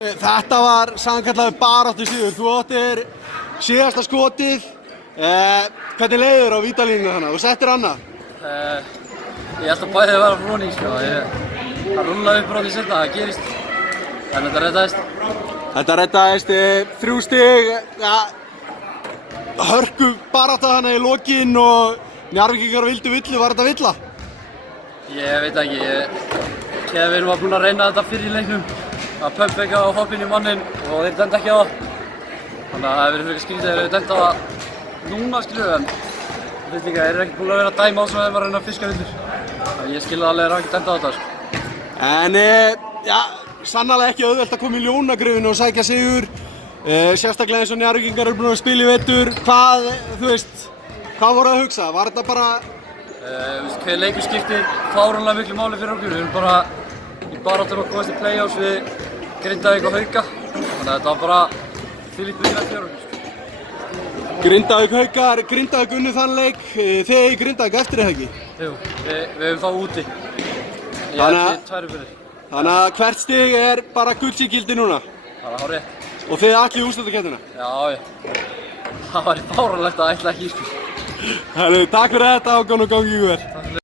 Þetta var sannkallaður baráttu sigur. Þú áttir síðasta skotið. Hvernig leiðir þér á vítalínuna þannig? Þú settir annað? Ég held að bæðið var frá honum, sko. Það rúllaði upp brotið setna, það gerist. En þetta reddaðist. Þetta reddaðist 3 stig. Ja, hörku barátta hana í lokin og Njarðvíkingar vildu villu. Var þetta villa? Ég veit ekki. Kevin var búinn að reyna þetta fyrir í leiknum. Að Pöpp fekk á hoppinn í manninn og þeir dæmdu ekki á það. Þannig að það hefur verið fyrir skrítið þegar þeir dæmdu á það núna, skilur, en þeir líka eru ekki búin að vera að dæma á svo að þeim að reyna að fiska villur. Þannig að ég skil það alveg að þeir hafa ekki dæmt á þetta, sko. En, ja, sannarlega ekki auðvelt að koma í ljónagröfinu og sækja sigur. Sérstaklega eins og Njarðvíkingar eru búin að spila í vetur. Hvað, þú veist, hvað voru að hugsa? Var þetta bara... Hver leikur skiptir fáránlega miklu máli fyrir okkur. Við erum bara í baráttunum að komast í play-offs við Grindavík og Hauka. Þannig að þetta var bara þvílíkt mikilvægt fyrir okkur. Grindavík Haukar, Grindavík unnu þann leik. Þið í Grindavík eftir eða ekki? Jú, við höfum þá úti. Ég eftir 2 fyrir. Þannig að hvert stig er bara gulls í gildi núna? Það er hárrétt. Og þið allir í úrslitakeppnina? Já. Það væri fáránlegt að ætla ekki, sko. Takk fyrir þetta og gangi ykkur vel.